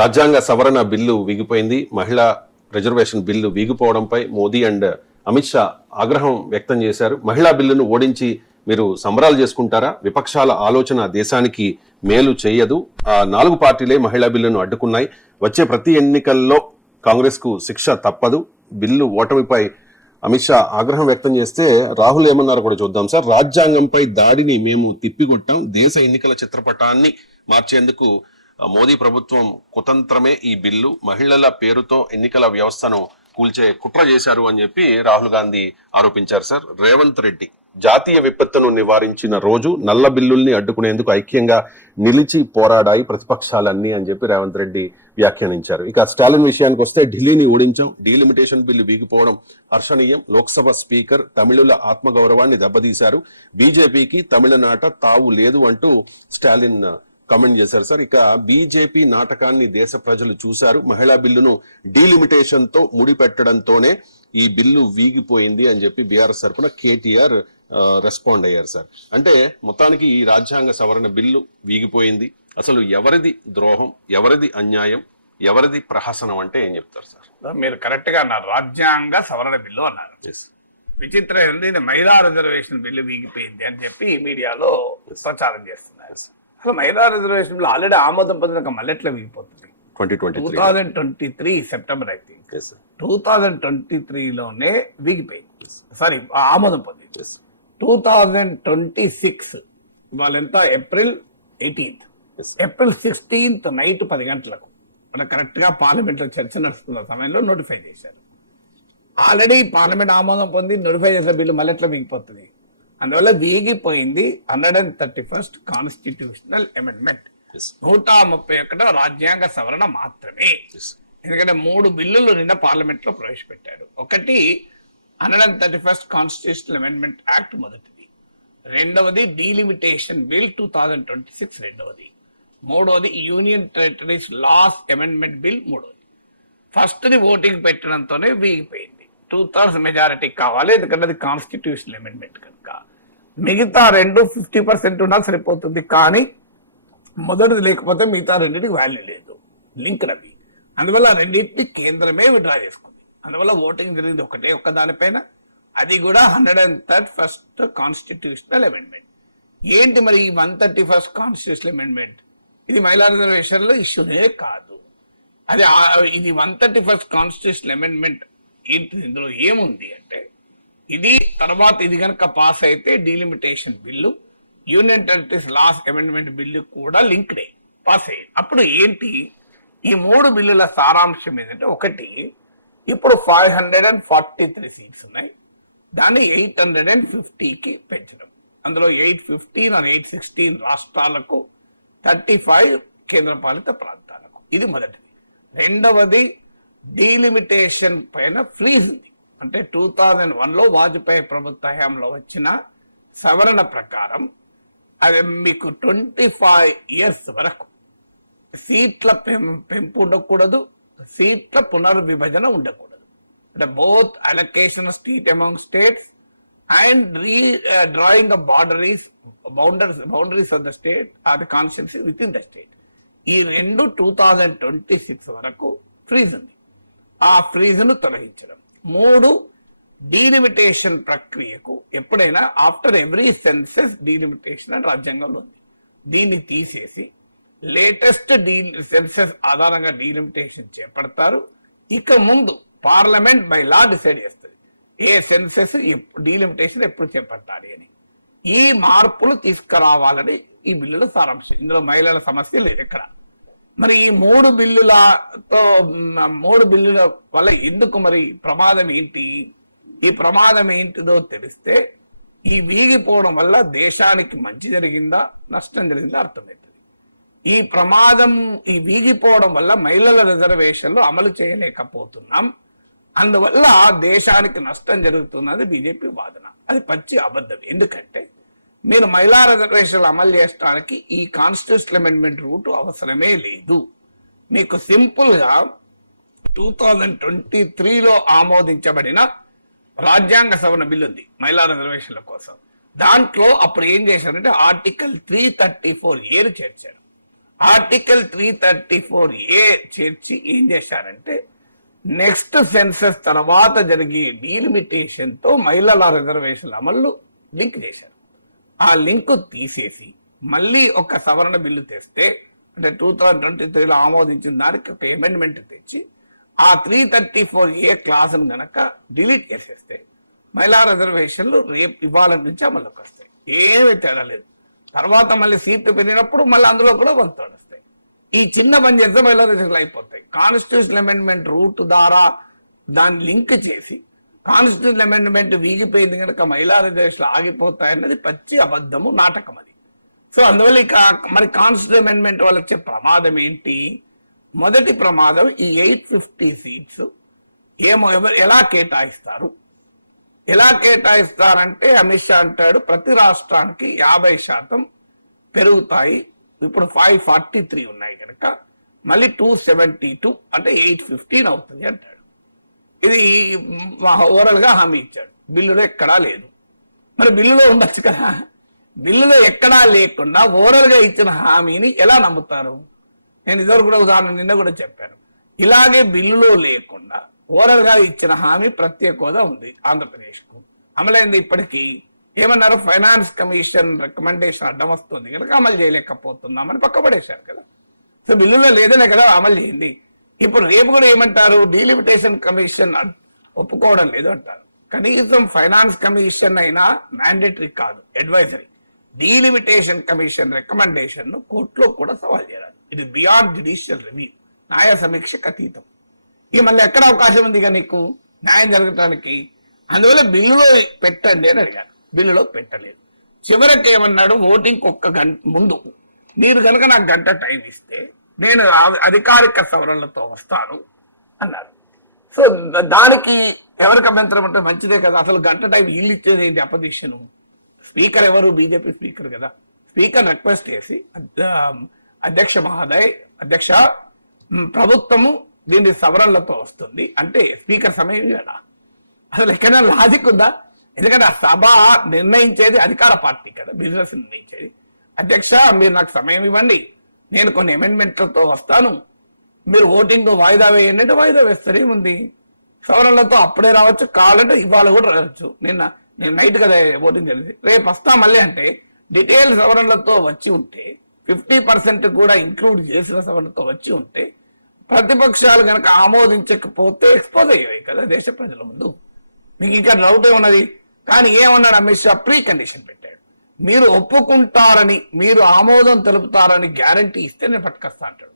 రాజ్యాంగ సవరణ బిల్లు వీగిపోయింది. మహిళా రిజర్వేషన్ బిల్లు వీగిపోవడంపై మోదీ అండ్ అమిత్ షా ఆగ్రహం వ్యక్తం చేశారు. మహిళా బిల్లును ఓడించి మీరు సంబరాలు చేసుకుంటారా? విపక్షాల ఆలోచన దేశానికి మేలు చేయదు. ఆ 4 పార్టీలే మహిళా బిల్లును అడ్డుకున్నాయి. వచ్చే ప్రతి ఎన్నికల్లో కాంగ్రెస్ కు శిక్ష తప్పదు. బిల్లు ఓటమిపై అమిత్ షా ఆగ్రహం వ్యక్తం చేస్తే రాహుల్ ఏమన్నారో కూడా చూద్దాం సార్. రాజ్యాంగంపై దాడిని మేము తిప్పికొట్టాం. దేశ ఎన్నికల చిత్రపటాన్ని మార్చేందుకు మోదీ ప్రభుత్వం కుతంత్రమే ఈ బిల్లు. మహిళల పేరుతో ఎన్నికల వ్యవస్థను కూల్చే కుట్ర చేశారు అని చెప్పి రాహుల్ గాంధీ ఆరోపించారు సార్. రేవంత్ రెడ్డి జాతీయ విపత్తును నివారించిన రోజు నల్ల బిల్లుల్ని అడ్డుకునేందుకు ఐక్యంగా నిలిచి పోరాడాయి ప్రతిపక్షాలన్నీ అని చెప్పి రేవంత్ రెడ్డి వ్యాఖ్యానించారు. ఇక స్టాలిన్ విషయానికి వస్తే ఢిల్లీని ఓడించాం, డీలిమిటేషన్ బిల్లు వీగిపోవడం హర్షణీయం, లోక్సభ స్పీకర్ తమిళుల ఆత్మగౌరవాన్ని దెబ్బతీశారు, బీజేపీకి తమిళనాట తావు లేదు అంటూ స్టాలిన్ కామెంట్ చేశారు సార్. ఇక బీజేపీ నాటకాన్ని దేశ ప్రజలు చూశారు. మహిళా బిల్లును డీలిమిటేషన్ తో ముడిపెట్టడంతోనే ఈ బిల్లు వీగిపోయింది అని చెప్పి బీఆర్ఎస్ తరఫున కేటీఆర్ రెస్పాండ్ అయ్యారు సార్. అంటే మొత్తానికి ఈ రాజ్యాంగ సవరణ బిల్లు వీగిపోయింది. అసలు ఎవరిది ద్రోహం, ఎవరిది అన్యాయం, ఎవరిది ప్రహసనం అంటే ఏం చెప్తారు సార్? మీరు కరెక్ట్ గా అన్నారు, రాజ్యాంగ సవరణ బిల్లు అన్నారు. విచిత్రం ఏంటి, ఇది మహిళా రిజర్వేషన్ బిల్లు వీగిపోయింది అని చెప్పి మీడియాలో ప్రచారం చేస్తున్నారు. అసలు మహిళా రిజర్వేషన్ బిల్లు ఆల్రెడీ ఆమోదం పొందిన మళ్ళీ ఎట్లా వీగిపోతుంది? 2023 సెప్టెంబర్ ఐ థింక్ 2023లోనే వీగిపోయింది. సారీ, ఆమోదం పొందింది. 2026 ఇవాళ ఎంత? April 18th, April 16th night 10 గంటలకు మన కరెక్ట్ గా పార్లమెంట్ లో చర్చ నడుస్తున్న సమయంలో నోటిఫై చేశారు. ఆల్రెడీ పార్లమెంట్ ఆమోదం పొంది నోటిఫై చేసిన బిల్లు మళ్ళీ ఎట్లా వీగిపోతుంది? అందువల్ల వీగిపోయింది 131st కాన్స్టిట్యూషనల్ అమెండ్మెంట్, 131వ రాజ్యాంగ సవరణ మాత్రమే. ఎందుకంటే 3 బిల్లులు నిన్న పార్లమెంట్ లో ప్రవేశపెట్టారు. ఒకటి 131st కాన్స్టిట్యూషనల్ అమెండ్మెంట్ యాక్ట్ మొదటిది, రెండవది డీలిమిటేషన్ బిల్ 2026 రెండవది, మూడవది union territories laws amendment bill మూడవది. ఫస్ట్ది ఓటింగ్ పెట్టడంతోనే వీగిపోయింది. 2/3 మెజారిటీ కావాలి, ఎందుకంటే అది కాన్స్టిట్యూషనల్ అమెండ్మెంట్ కనుక. మిగతా 2 50% ఉన్నా సరిపోతుంది, కానీ మొదటిది లేకపోతే మిగతా రెండింటికి వాల్యూ లేదు, లింక్ అవి. అందువల్ల రెండింటిని కేంద్రమే విడ్రా చేసుకుంది. అందువల్ల ఓటింగ్ జరిగింది ఒక్క దానిపైన, అది కూడా 131st కాన్స్టిట్యూషనల్ అమెండ్మెంట్. ఏంటి మరి ఈ 131st కాన్స్టిట్యూషనల్ అమెండ్మెంట్? ఇది మహిళా రిజర్వేషన్లో ఇష్యూనే కాదు. ఇది 131st కాన్స్టిట్యూషనల్ అమెండ్మెంట్ ఏంటి? ఇందులో ఏముంది అంటే, ఇది తర్వాత ఇది కనుక పాస్ అయితే delimitation bill, union territories laws amendment bill కూడా లింక్డ్ అయ్యి పాస్ అయ్యింది. అప్పుడు ఏంటి ఈ 3 బిల్లుల సారాంశం ఏంటంటే, ఒకటి ఇప్పుడు 543 సీట్స్ ఉన్నాయి, దాన్ని 850కి పెంచడం. అందులో 815 or 816 రాష్ట్రాలకు, 35 కేంద్రపాలిత ప్రాంతాలకు. ఇది మొదటిది. రెండవది డీలిమిటేషన్ పైన ఫ్రీజ్ ఉంది. అంటే 2001లో వాజ్పేయి ప్రభుత్వ హయాంలో వచ్చిన సవరణ ప్రకారం అది మీకు 25 years వరకు సీట్ల పెంపు ఉండకూడదు, సీట్ల పునర్విభజన ఉండకూడదు. అంటే both allocation of seat among states and drawing of boundaries of the state or the constituency with in the state. ఈ రెండు 2026 వరకు ఫ్రీజ్ ఉంది. ఆ ఫ్రీజ్ను తొలగించడం. 3, డీలిమిటేషన్ ప్రక్రియకు ఎప్పుడైనా ఆఫ్టర్ ఎవ్రీ సెన్సెస్ డీలిమిటేషన్ అని రాజ్యాంగంలో ఉంది. దీన్ని తీసేసి లేటెస్ట్ సెన్సెస్ ఆధారంగా డీలిమిటేషన్ చేపడతారు. ఇక ముందు పార్లమెంట్ బై లా డిసైడ్ చేస్తుంది ఏ సెన్సెస్ డీలిమిటేషన్ ఎప్పుడు చేపట్టాలి అని. ఈ మార్పులు తీసుకురావాలని ఈ బిల్లుల సారాంశం. ఇందులో మహిళల సమస్య లేదు ఎక్కడ. మరి ఈ 3 బిల్లుల వల్ల ఎందుకు మరి ప్రమాదం ఏంటి? ఈ ప్రమాదం ఏంటిదో తెలిస్తే ఈ వీగిపోవడం వల్ల దేశానికి మంచి జరిగిందా నష్టం జరిగిందా అర్థమవుతుంది. ఈ వీగిపోవడం వల్ల మహిళల రిజర్వేషన్లు అమలు చేయలేకపోతున్నాం, అందువల్ల దేశానికి నష్టం జరుగుతున్నది బీజేపీ వాదన. అది పచ్చి అబద్ధం. ఎందుకంటే మీరు మహిళా రిజర్వేషన్లు అమలు చేయడానికి ఈ కాన్స్టిట్యూషనల్ అమెండ్మెంట్ రూట్ అవసరమే లేదు. మీకు సింపుల్గా 2023లో ఆమోదించబడిన రాజ్యాంగ సవరణ బిల్లు ఉంది మహిళా రిజర్వేషన్ల కోసం. దాంట్లో అప్పుడు ఏం చేశారంటే ఆర్టికల్ 334A చేర్చారు. ఆర్టికల్ 334A చేర్చి ఏం చేశారంటే నెక్స్ట్ సెన్సెస్ తర్వాత జరిగే డీలిమిటేషన్తో మహిళల రిజర్వేషన్ అమలు లింక్ చేశారు. ఆ లింక్ తీసేసి మళ్ళీ ఒక సవరణ బిల్లు తెస్తే అంటే 2023లో ఆమోదించిన దానికి ఒక అమెండ్మెంట్ తెచ్చి ఆ 334A క్లాస్ను గనక డిలీట్ చేసేస్తే మహిళా రిజర్వేషన్లు రేపు ఇవాళ నుంచి అమల్లోకి వస్తాయి. ఏమీ తేడా లేదు. తర్వాత మళ్ళీ సీట్లు పెరిగినప్పుడు మళ్ళీ అందులో కూడా వంతులు వస్తాయి. ఈ చిన్న పని చేస్తే మహిళా రిజర్వేషన్లు అయిపోతాయి. కాన్స్టిట్యూషన్ అమెండ్మెంట్ రూట్ ద్వారా దాన్ని లింక్ చేసి కాన్స్టిట్యూషన్ అమెండ్మెంట్ వీగిపోయింది కనుక మహిళా రిజర్వేషన్లు ఆగిపోతాయన్నది పచ్చి అబద్ధము, నాటకం అది. సో అందువల్ల ఇక మరి కాన్స్టిట్యూషన్ అమెండ్మెంట్ వల్ల వచ్చే ప్రమాదం ఏంటి? మొదటి ప్రమాదం ఈ 850 సీట్స్ ఎలా కేటాయిస్తారు? ఎలా కేటాయిస్తారంటే అమిత్ షా అంటాడు ప్రతి రాష్ట్రానికి 50% పెరుగుతాయి. ఇప్పుడు 543 ఉన్నాయి కనుక మళ్ళీ 272 అంటే 815 అవుతుంది అంటాడు. ఇది ఓవరాల్గా హామీ ఇచ్చాడు. బిల్లులో ఎక్కడా లేదు. మరి బిల్లులో ఉండొచ్చు కదా. బిల్లులో ఎక్కడా లేకుండా ఓవరాల్గా ఇచ్చిన హామీని ఎలా నమ్ముతారు? నేను ఇదివరకు కూడా ఉదాహరణ నిన్న కూడా చెప్పాను. ఇలాగే బిల్లులో లేకుండా ఓవరాల్గా ఇచ్చిన హామీ ప్రత్యేక హోదా ఉంది ఆంధ్రప్రదేశ్కు, అమలైంది. ఇప్పటికీ ఏమన్నారు? ఫైనాన్స్ కమిషన్ రికమెండేషన్ అడ్డం వస్తుంది కనుక అమలు చేయలేకపోతున్నామని పక్కపడేశారు కదా. సో బిల్లులో లేదనే కదా అమలు చేయండి. ఇప్పుడు రేపు కూడా ఏమంటారు? డీలిమిటేషన్ కమిషన్ ఒప్పుకోవడం లేదు అంటారు. కనీసం ఫైనాన్స్ కమిషన్ అయినా మ్యాండేటరీ కాదు, అడ్వైజరీ. డీలిమిటేషన్ కమిషన్ రికమెండేషన్ ను కోర్టులో కూడా సవాల్ చేయాలి. ఇది బియాండ్ జ్యుడిషియల్ రివ్యూ, న్యాయ సమీక్షకు అతీతం. ఇక మళ్ళీ ఎక్కడ అవకాశం ఉంది ఇక నీకు న్యాయం జరగటానికి? అందువల్ల బిల్లులో పెట్టండి అని అడిగారు. బిల్లులో పెట్టలేదు. చివరికి ఏమన్నాడు? ఓటింగ్ ఒక్క గంట ముందు మీరు కనుక నాకు గంట టైం ఇస్తే నేను అధికారిక సవరణలతో వస్తాను అన్నారు. సో దానికి ఎవరికి అభ్యంతరం అంటే మంచిదే కదా. అసలు గంట టైం వీళ్ళు ఇచ్చేది ఏంటి? అపోజిషన్ స్పీకర్ ఎవరు? బీజేపీ స్పీకర్ కదా. స్పీకర్ రిక్వెస్ట్ చేసి అధ్యక్ష మహోదయ్, అధ్యక్ష ప్రభుత్వము దీని సవరణలతో వస్తుంది అంటే స్పీకర్ సమయం ఇవ్వడా? అసలు ఎక్కడైనా లాజిక్ ఉందా? ఎందుకంటే ఆ సభ నిర్ణయించేది అధికార పార్టీ కదా, బిజినెస్ నిర్ణయించేది. అధ్యక్ష మీరు నాకు సమయం ఇవ్వండి, నేను కొన్ని అమెండ్మెంట్లతో వస్తాను, మీరు ఓటింగ్ వాయిదా వేయండి అంటే వాయిదా వేస్తారు. ఏముంది? సవరణలతో అప్పుడే రావచ్చు, కావాలంటే ఇవాళ కూడా రావచ్చు. నేను నైట్ కదా ఓటింగ్ జరిగింది, రేపు వస్తా మళ్ళీ అంటే డీటెయిల్ సవరణలతో వచ్చి ఉంటే 50% కూడా ఇంక్లూడ్ చేసిన సవరణతో వచ్చి ఉంటే ప్రతిపక్షాలు కనుక ఆమోదించకపోతే ఎక్స్పోజ్ అయ్యేవి కదా దేశ ప్రజల ముందు. మీకు ఇంకా డౌట్ ఏమున్నది? కానీ ఏమన్నాడు అమిత్ షా? ప్రీ కండిషన్ పెట్టాడు. మీరు ఒప్పుకుంటారని, మీరు ఆమోదం తెలుపుతారని గ్యారంటీ ఇస్తే నేను పట్టుకొస్తా అంటాడు.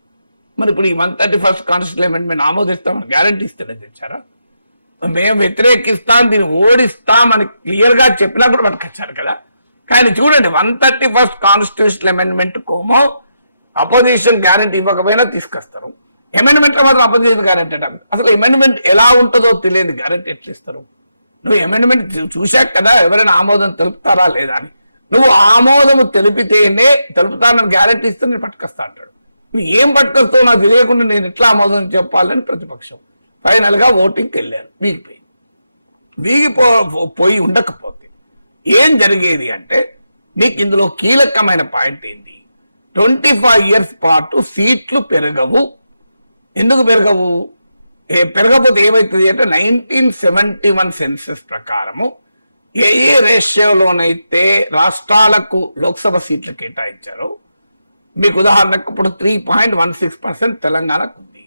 మరి ఇప్పుడు ఈ 131st కాన్స్టిట్యూషన్ అమెండ్మెంట్ ఆమోదిస్తామని గ్యారంటీ ఇస్తేనే తెచ్చారా? మేము వ్యతిరేకిస్తాం, దీన్ని ఓడిస్తామని క్లియర్గా చెప్పినా కూడా పట్టుకొచ్చారు కదా. కానీ చూడండి 131st కాన్స్టిట్యూషన్ అమెండ్మెంట్ కోమో అపోజిషన్ గ్యారంటీ ఇవ్వకపోయినా తీసుకొస్తారు. అమెండ్మెంట్లో మాత్రం అపోజిషన్ గ్యారంటీ అంటారు. అసలు అమెండ్మెంట్ ఎలా ఉంటుందో తెలియదు, గ్యారంటీ ఎట్లా ఇస్తారు? నువ్వు అమెండ్మెంట్ చూశాక కదా ఎవరైనా ఆమోదం తెలుపుతారా లేదా అని. నువ్వు ఆమోదము తెలిపితేనే తెలుపుతానని గ్యారంటీ ఇస్తే నేను పట్టుకొస్తా అంటాడు. నువ్వు ఏం పట్టుకొస్తావు నాకు తెలియకుండా నేను ఎట్లా ఆమోదం చెప్పాలని ప్రతిపక్షం. ఫైనల్గా ఓటింగ్కి వెళ్ళారు. వీగిపోయి ఉండకపోతే ఏం జరిగేది అంటే మీకు ఇందులో కీలకమైన పాయింట్ ఏంటి? 25 years పాటు సీట్లు పెరగవు. ఎందుకు పెరగవు? పెరగకపోతే ఏమవుతుంది అంటే 1971 సెన్సెస్ ప్రకారము ఏ రేషియోలోనైతే రాష్ట్రాలకు లోక్సభ సీట్లు కేటాయించారో, మీకు ఉదాహరణకు ఇప్పుడు 3.16% తెలంగాణకు ఉంది,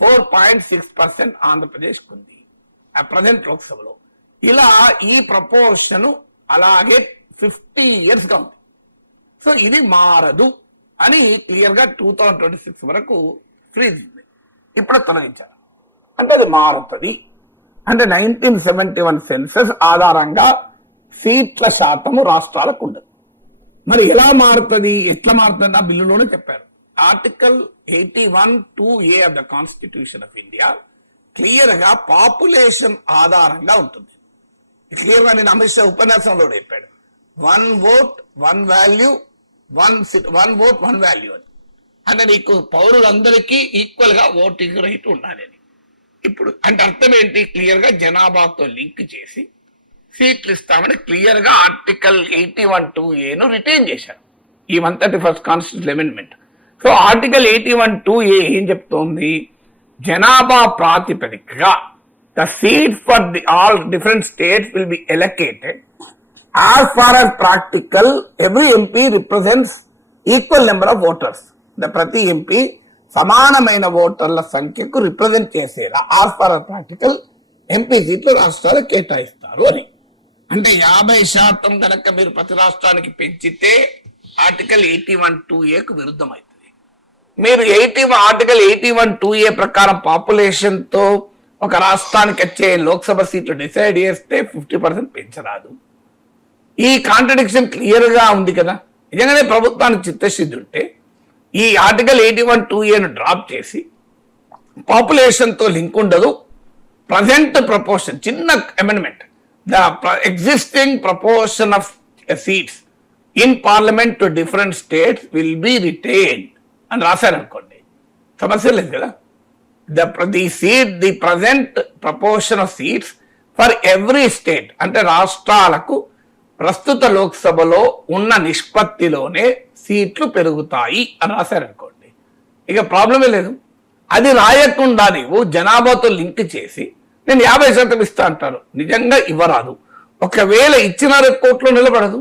4.6% ఆంధ్రప్రదేశ్కు ఉంది ఆ ప్రజెంట్ లోక్సభలో. ఇలా ఈ ప్రపోర్షన్ అలాగే 50 yearsగా ఉంది. సో ఇది మారదు అని క్లియర్గా 2026 వరకు ఫ్రీజ్ ఉంది. ఇప్పుడు తొలగించారు అంటే అది మారుతుంది. అంటే 1971 సెన్సెస్ ఆధారంగా సీట్ల శాతము రాష్ట్రాలకు ఉండదు. మరి ఎలా మారుతుంది, ఎట్లా మారుతుంది? ఆ బిల్లులోనే చెప్పారు. Article 81(2)A of the constitution of India క్లియర్గా పాపులేషన్ ఆధారంగా ఉంటుంది. క్లియర్గా నేను అమిత్ షా ఉపన్యాసంలో చెప్పాడు, 1 vote 1 value 1 vote 1 value అని. అంటే నీకు పౌరులందరికీ ఈక్వల్గా ఓటింగ్ రైట్ ఉండాలి అని. ఇప్పుడు అంటే అర్థం ఏంటి? క్లియర్గా జనాభాతో లింక్ చేసి సీట్లు ఇస్తామని క్లియర్గా ఆర్టికల్ 81(2)A ను రిటైన్ చేశారు ఈ 131st constitution amendment. So article 81(2)A ఏం చెప్తోంది, జనాభా ప్రాతిపదికగా the seats for the all different states will be allocated as far as practical every MP represents equal number of voters. ప్రతి ఎంపీ సమానమైన ఓటర్ల సంఖ్యకు రిప్రజెంట్ చేసేలా as far as practical MP సీట్లు రాష్ట్రాలకు కేటాయిస్తారు అని. అంటే 50% కనుక మీరు ప్రతి రాష్ట్రానికి పెంచితే ఆర్టికల్ 81(2)Aకు విరుద్ధం అవుతుంది. మీరు ఆర్టికల్ 81(2)A ప్రకారం పాపులేషన్ తో ఒక రాష్ట్రానికి వచ్చే లోక్సభ సీట్లు డిసైడ్ చేస్తే 50% పెంచరాదు. ఈ కాంట్రడిక్షన్ క్లియర్ గా ఉంది కదా. నిజంగానే ప్రభుత్వానికి చిత్తశుద్ధి ఉంటే ఈ ఆర్టికల్ 81(2)Aను డ్రాప్ చేసి పాపులేషన్ తో లింక్ ఉండదు, ప్రజెంట్ ప్రపోర్షన్, చిన్న amendment, the existing proportion of seats in parliament to different states will be retained అని రాశారనుకోండి, సమస్య లేదు కదా. The present proportion of seats for every state, అంటే రాష్ట్రాలకు ప్రస్తుత లోక్సభలో ఉన్న నిష్పత్తిలోనే సీట్లు పెరుగుతాయి అని రాశారనుకోండి, ఇక ప్రాబ్లమే లేదు. అది రాయకుండా నీవు జనాభాతో లింక్ చేసి నేను 50% ఇస్తా అంటారు, నిజంగా ఇవ్వరాదు. ఒకవేళ ఇచ్చిన కోర్టులో నిలబడదు,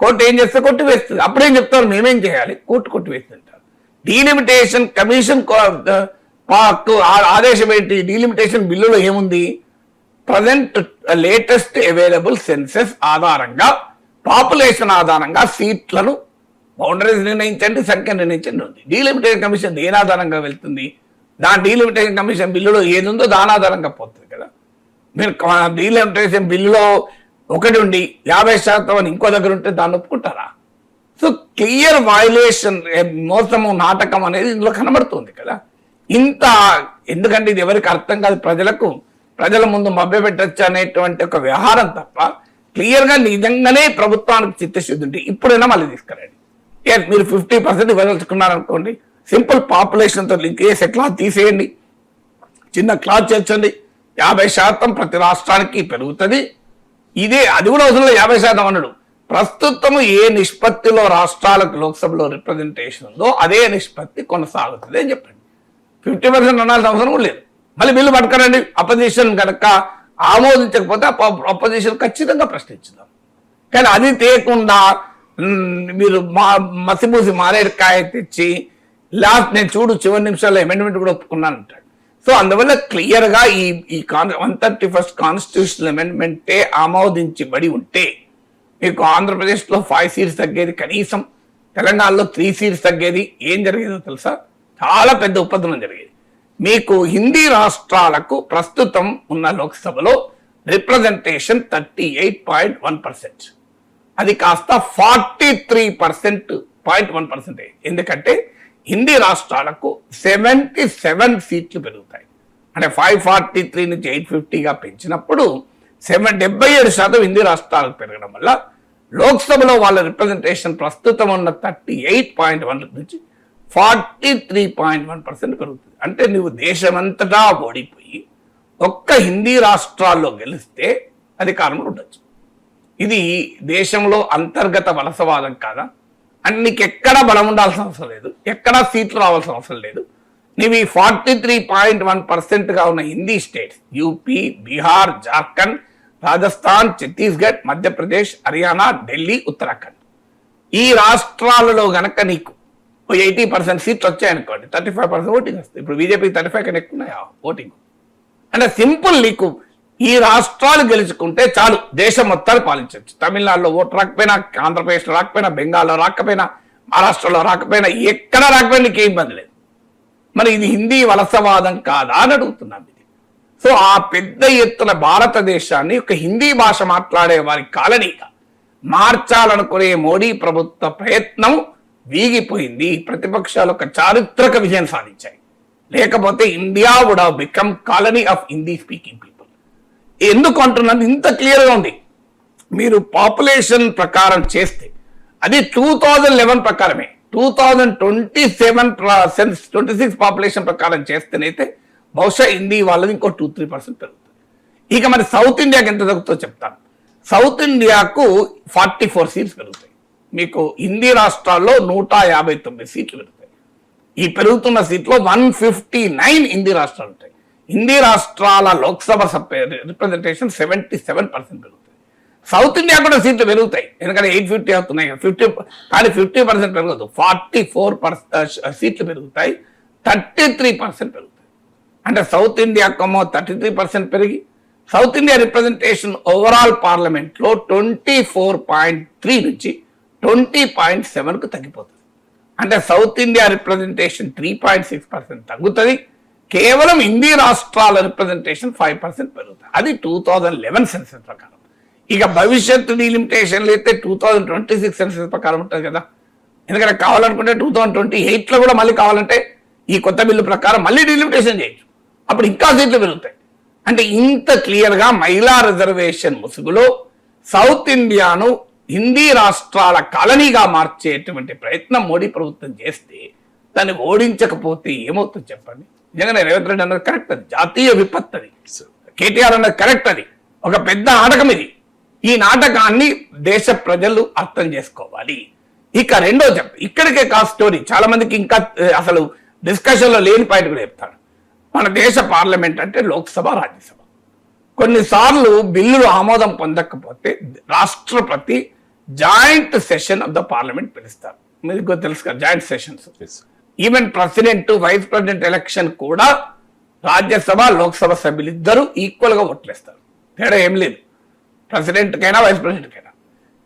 కోర్టు ఏం చేస్తే కొట్టి వేస్తుంది. అప్పుడేం చెప్తారు, మేమేం చేయాలి, కోర్టు కొట్టి వేస్తుంటారు. డీలిమిటేషన్ కమిషన్ ఆదేశం ఏంటి, డీలిమిటేషన్ బిల్లులో ఏముంది, ప్రజెంట్ లేటెస్ట్ అవైలబుల్ సెన్సెస్ ఆధారంగా పాపులేషన్ ఆధారంగా సీట్లను బౌండరీస్ నిర్ణయించండి, సంఖ్య నిర్ణయించండి ఉంది. డీలిమిటేషన్ కమిషన్ దేని ఆధారంగా వెళ్తుంది, దాని డీలిమిటేషన్ కమిషన్ బిల్లులో ఏది ఉందో దాని ఆధారంగా పోతుంది కదా. మీరు డీలిమిటేషన్ బిల్లులో ఒకటి ఉండి 50% అని ఇంకో దగ్గర ఉంటే దాన్ని ఒప్పుకుంటారా? సో క్లియర్ వయలేషన్, మోసము, నాటకం అనేది ఇందులో కనబడుతుంది కదా. ఇంత ఎందుకంటే ఇది ఎవరికి అర్థం కాదు, ప్రజల ముందు మభ్యపెట్టచ్చు అనేటువంటి ఒక వ్యవహారం తప్ప క్లియర్ గా నిజంగానే ప్రభుత్వానికి చిత్తశుద్ధి ఉంటే ఇప్పుడైనా మళ్ళీ తీసుకురండి. మీరు 50% ఇవ్వదలుచుకున్నారనుకోండి, సింపుల్ పాపులేషన్ తో లింక్ చేసే క్లాత్ తీసేయండి, చిన్న క్లాత్ చేర్చండి, 50% ప్రతి రాష్ట్రానికి పెరుగుతుంది. అది కూడా అవసరం లేదు 50% అన్నాడు. ప్రస్తుతం ఏ నిష్పత్తిలో రాష్ట్రాలకు లోక్సభలో రిప్రజెంటేషన్ ఉందో అదే నిష్పత్తి కొనసాగుతుంది అని చెప్పండి. 50% అనాల్సిన అవసరం కూడా లేదు. మళ్ళీ బిల్లు పట్టుకరండి, అపోజిషన్ కనుక ఆమోదించకపోతే అపోజిషన్ ఖచ్చితంగా ప్రశ్నించుదాం. కానీ అది తేకుండా మీరు మసిమూసి మారేడుకాయ తెచ్చి లాస్ట్ నేను చూడు చివరి నిమిషాల్లో అమెండ్మెంట్ కూడా ఒప్పుకున్నాను అంటాడు. సో అందువల్ల క్లియర్ గా ఈ 131st కాన్స్టిట్యూషనల్ అమెండ్మెంటే ఆమోదించబడి ఉంటే మీకు ఆంధ్రప్రదేశ్లో 5 సీట్స్ తగ్గేది, కనీసం తెలంగాణలో 3 సీట్స్ తగ్గేది. ఏం జరిగేదో తెలుసా, చాలా పెద్ద ఉపద్రవం జరిగేది. మీకు హిందీ రాష్ట్రాలకు ప్రస్తుతం ఉన్న లోక్సభలో రిప్రజెంటేషన్ 38.1%, అది కాస్త 43.1%. ఎందుకంటే హిందీ రాష్ట్రాలకు 77 సీట్లు పెరుగుతాయి. అంటే 543 నుంచి 850గా పెంచినప్పుడు 77% హిందీ రాష్ట్రాలకు పెరగడం వల్ల లోక్సభలో వాళ్ళ రిప్రజెంటేషన్ ప్రస్తుతం ఉన్న 38.1 నుంచి 43.1% పెరుగుతుంది. అంటే నువ్వు దేశమంతటా ఓడిపోయి ఒక్క హిందీ రాష్ట్రాల్లో గెలిస్తే అధికారంలో ఉండొచ్చు. ఇది దేశంలో అంతర్గత వలసవాదం కాదా? అండ్ నీకు ఎక్కడా బలం ఉండాల్సిన అవసరం లేదు, ఎక్కడా సీట్లు రావాల్సిన అవసరం లేదు. నీవి 43.1%గా ఉన్న హిందీ స్టేట్స్ యూపీ, బీహార్, జార్ఖండ్, రాజస్థాన్, ఛత్తీస్గఢ్, మధ్యప్రదేశ్, హర్యానా, ఢిల్లీ, ఉత్తరాఖండ్, ఈ రాష్ట్రాలలో గనక నీకు 80% సీట్లు వచ్చాయనుకోండి, 35% ఓటింగ్ వస్తుంది. ఇప్పుడు బీజేపీ 35 కన్నా ఎక్కువ ఉన్నాయా ఓటింగ్? అంటే సింపుల్, నీకు ఈ రాష్ట్రాలు గెలుచుకుంటే చాలు దేశం మొత్తాన్ని పాలించవచ్చు. తమిళనాడులో ఓటు రాకపోయినా, ఆంధ్రప్రదేశ్లో రాకపోయినా, బెంగాల్లో రాకపోయినా, మహారాష్ట్రలో రాకపోయినా, ఎక్కడ రాకపోయినా నీకేం ఇబ్బంది లేదు. మరి ఇది హిందీ వలసవాదం కాదా అని అడుగుతున్నాను. ఇది సో ఆ పెద్ద ఎత్తున భారతదేశాన్ని ఒక హిందీ భాష మాట్లాడే వారి కాలనీగా మార్చాలనుకునే మోడీ ప్రభుత్వ ప్రయత్నం వీగిపోయింది. ప్రతిపక్షాలు ఒక చారిత్రక విజయం సాధించాయి. లేకపోతే India would have become colony of Hindi speaking people. ఎందుకు అంటున్నది ఇంత క్లియర్గా ఉంది. మీరు పాపులేషన్ ప్రకారం చేస్తే అది 2011 ప్రకారమే, 2026 పాపులేషన్ ప్రకారం చేస్తేనైతే బహుశా హిందీ వాళ్ళది ఇంకో 2-3% పెరుగుతుంది. ఇక మరి సౌత్ ఇండియాకి ఎంత తగ్గుతుందో చెప్తాను. సౌత్ ఇండియాకు 44 సీట్స్ పెరుగుతాయి. మీకు హిందీ రాష్ట్రాల్లో 159 సీట్లు పెరుగుతాయి. ఈ పెరుగుతున్న సీట్లో 159 హిందీ రాష్ట్రాలు ఉంటాయి. హిందీ రాష్ట్రాల లోక్సభ రిప్రజెంటేషన్ 77% పెరుగుతుంది. సౌత్ ఇండియా కూడా సీట్లు పెరుగుతాయి, ఎందుకంటే 850 అవుతున్నాయి, 50 కానీ 50% పెరగదు. 44% సీట్లు పెరుగుతాయి, 33% పెరుగుతాయి. అంటే సౌత్ ఇండియా 33% పెరిగి south India representation overall parliament లో 24.3 నుంచి 20.7కు తగ్గిపోతుంది. అంటే సౌత్ ఇండియా రిప్రజెంటేషన్ 3.6% తగ్గుతుంది. కేవలం హిందీ రాష్ట్రాల రిప్రజెంటేషన్ 5% పెరుగుతుంది. అది 2011 సెన్సస్ ప్రకారం. ఇక భవిష్యత్తు డీలిమిటేషన్లు అయితే 2026 సెన్సస్ ప్రకారం ఉంటుంది కదా. ఎందుకంటే కావాలనుకుంటే 2028లో కూడా మళ్ళీ కావాలంటే ఈ కొత్త బిల్లు ప్రకారం మళ్ళీ డీలిమిటేషన్ చేయొచ్చు, అప్పుడు ఇంకా సీట్లు పెరుగుతాయి. అంటే ఇంత క్లియర్గా మహిళా రిజర్వేషన్ ముసుగులో సౌత్ ఇండియాను హిందీ రాష్ట్రాల కాలనీగా మార్చేటువంటి ప్రయత్నం మోడీ ప్రభుత్వం చేస్తే దాన్ని ఓడించకపోతే ఏమవుతుంది చెప్పండి. నిజంగానే రేవంత్ రెడ్డి అన్నది కరెక్ట్, అది జాతీయ విపత్తు, అది కేటీఆర్ అన్నది కరెక్ట్, అది ఒక పెద్ద నాటకం. ఇది ఈ నాటకాన్ని దేశ ప్రజలు అర్థం చేసుకోవాలి. ఇక రెండో ఇక్కడికే కాదు స్టోరీ, చాలా మందికి ఇంకా అసలు డిస్కషన్లో లేని పాయింట్ కూడా చెప్తాను. మన దేశ పార్లమెంట్ అంటే లోక్సభ, రాజ్యసభ. కొన్నిసార్లు బిల్లులు ఆమోదం పొందకపోతే రాష్ట్రపతి joint session of the parliament పిలుస్తారు. మీకు తెలుసు కదా joint sessions. Even president, vice president election కూడా రాజ్యసభ, లోక్సభ సభ్యులు ఇద్దరు ఈక్వల్ గా ఓట్లేస్తారు, తేడా ఏం లేదు, ప్రెసిడెంట్ కైనా వైస్ ప్రెసిడెంట్ కైనా.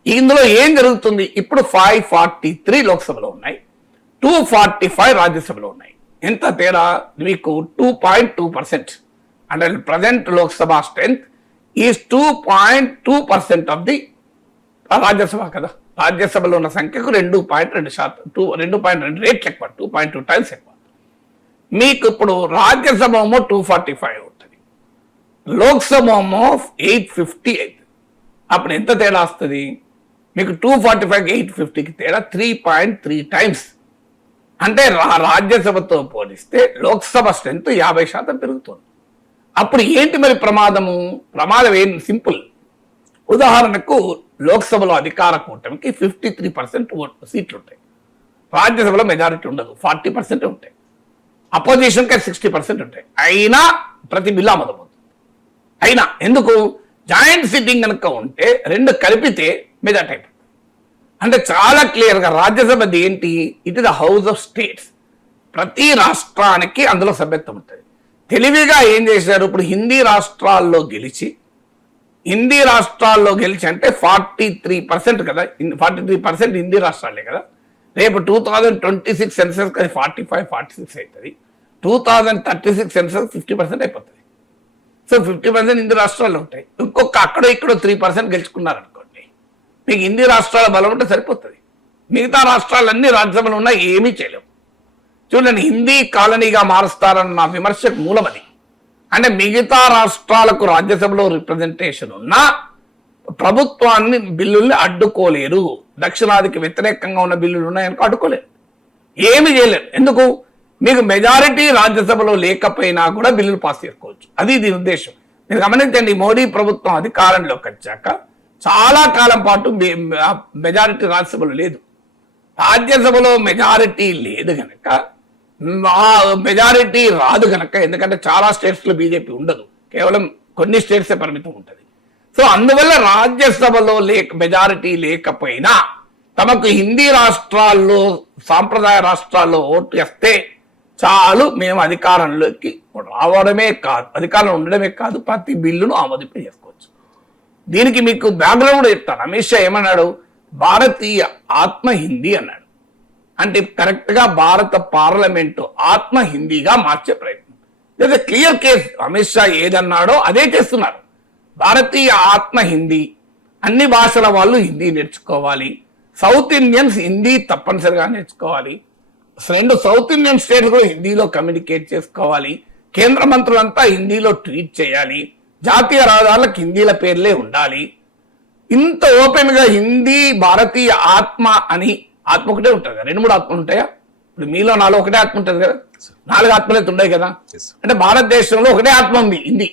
ఇందులో ఏం జరుగుతుంది, ఇప్పుడు 543 లోక్సభలో ఉన్నాయి, 245 రాజ్యసభలో ఉన్నాయి. ఎంత తేడా మీకు 2.2%. అంటే present Lok Sabha strength is 2.2% of the Rajya Sabha కదా. రాజ్యసభలో ఉన్న సంఖ్యకు 2.2%, 2.2 రేట్లు ఎక్కువ, 2.2 టైమ్స్ ఎక్కువ. మీకు ఇప్పుడు రాజ్యసభ 245 ఉంటుంది, లోక్సభ 858. అప్పుడు ఎంత తేడా వస్తుంది మీకు? 245కి 850కి తేడా 3.3 టైమ్స్. అంటే రాజ్యసభతో పోలిస్తే లోక్సభ స్ట్రెంత్ 50% పెరుగుతుంది. అప్పుడు ఏంటి మరి ప్రమాదము? ప్రమాదం ఏం సింపుల్. ఉదాహరణకు లోక్సభలో అధికార కూటమికి 53% సీట్లు ఉంటాయి, రాజ్యసభలో మెజారిటీ ఉండదు, 40% ఉంటాయి, అపోజిషన్కి 60% ఉంటాయి. అయినా ప్రతి బిల్లు ఆమోదమవుతుంది. అయినా ఎందుకు? జాయింట్ సిట్టింగ్ కనుక ఉంటే రెండు కలిపితే మెజారిటీ అయిపోతుంది. అంటే చాలా క్లియర్గా రాజ్యసభది ఏంటి, it is the house of states. ప్రతి రాష్ట్రానికి అందులో సభ్యత్వం ఉంటుంది. తెలివిగా ఏం చేశారు, ఇప్పుడు హిందీ రాష్ట్రాల్లో గెలిచి అంటే 43% కదా, 43% హిందీ రాష్ట్రాలే కదా. రేపు 2026 సెన్సస్ అది 45-46 అవుతుంది, 2036 సెన్సస్ 50% అయిపోతుంది. సో 50% హిందీ రాష్ట్రాల్లో ఉంటాయి. ఇంకొక అక్కడో ఇక్కడో 3% గెలుచుకున్నారు అనుకోండి, మీకు హిందీ రాష్ట్రాల బలం ఉంటే సరిపోతుంది. మిగతా రాష్ట్రాలన్నీ రాజ్యసభలు ఉన్నా ఏమీ చేయలేవు. చూడండి, హిందీ కాలనీగా మారుస్తారన్న నా విమర్శకు మూలం అది. అంటే మిగతా రాష్ట్రాలకు రాజ్యసభలో రిప్రజెంటేషన్ ఉన్నా ప్రభుత్వాన్ని బిల్లుల్ని అడ్డుకోలేరు. దక్షిణాదికి వ్యతిరేకంగా ఉన్న బిల్లులు ఉన్నాయనుకో అడ్డుకోలేరు, ఏమి చేయలేరు. ఎందుకు? మీకు మెజారిటీ రాజ్యసభలో లేకపోయినా కూడా బిల్లులు పాస్ చేసుకోవచ్చు. అది దీని ఉద్దేశం. మీరు గమనించండి, మోడీ ప్రభుత్వం అధికారంలోకి వచ్చాక చాలా కాలం పాటు మెజారిటీ రాజ్యసభలో లేదు. రాజ్యసభలో మెజారిటీ లేదు గనక మెజారిటీ రాదు గనక, ఎందుకంటే చాలా స్టేట్స్లో బీజేపీ ఉండదు, కేవలం కొన్ని స్టేట్సే పరిమితం ఉంటుంది. సో అందువల్ల రాజ్యసభలో మెజారిటీ లేకపోయినా తమకు హిందీ రాష్ట్రాల్లో, సాంప్రదాయ రాష్ట్రాల్లో ఓటు వేస్తే చాలు, మేము అధికారంలోకి రావడమే కాదు, అధికారంలో ఉండడమే కాదు, ప్రతి బిల్లును ఆమోదింప చేసుకోవచ్చు. దీనికి మీకు బ్యాక్గ్రౌండ్ చెప్తాను. అమిత్ షా ఏమన్నాడు, భారతీయ ఆత్మ హిందీ అన్నాడు. అంటే కరెక్ట్గా భారత పార్లమెంటు ఆత్మ హిందీగా మార్చే ప్రయత్నం. లేదా క్లియర్ కేస్, అమిత్ షా ఏదన్నాడో అదే చేస్తున్నారు. భారతీయ ఆత్మ హిందీ, అన్ని భాషల వాళ్ళు హిందీ నేర్చుకోవాలి, సౌత్ ఇండియన్స్ హిందీ తప్పనిసరిగా నేర్చుకోవాలి, 2 సౌత్ ఇండియన్ స్టేట్స్ కూడా హిందీలో కమ్యూనికేట్ చేసుకోవాలి, కేంద్ర మంత్రులంతా హిందీలో ట్వీట్ చేయాలి, జాతీయ రహదారులకు హిందీల పేర్లే ఉండాలి. ఇంత ఓపెన్ గా హిందీ భారతీయ ఆత్మ అని, ఆత్మ ఒకటే ఉంటుంది కదా, 2-3 ఆత్మలు ఉంటాయా? ఇప్పుడు మీలో నాలో ఒకటే ఆత్మ ఉంటుంది కదా, 4 ఆత్మలు అయితే ఉన్నాయి కదా. అంటే భారతదేశంలో ఒకటే ఆత్మ ఉంది, హిందీ.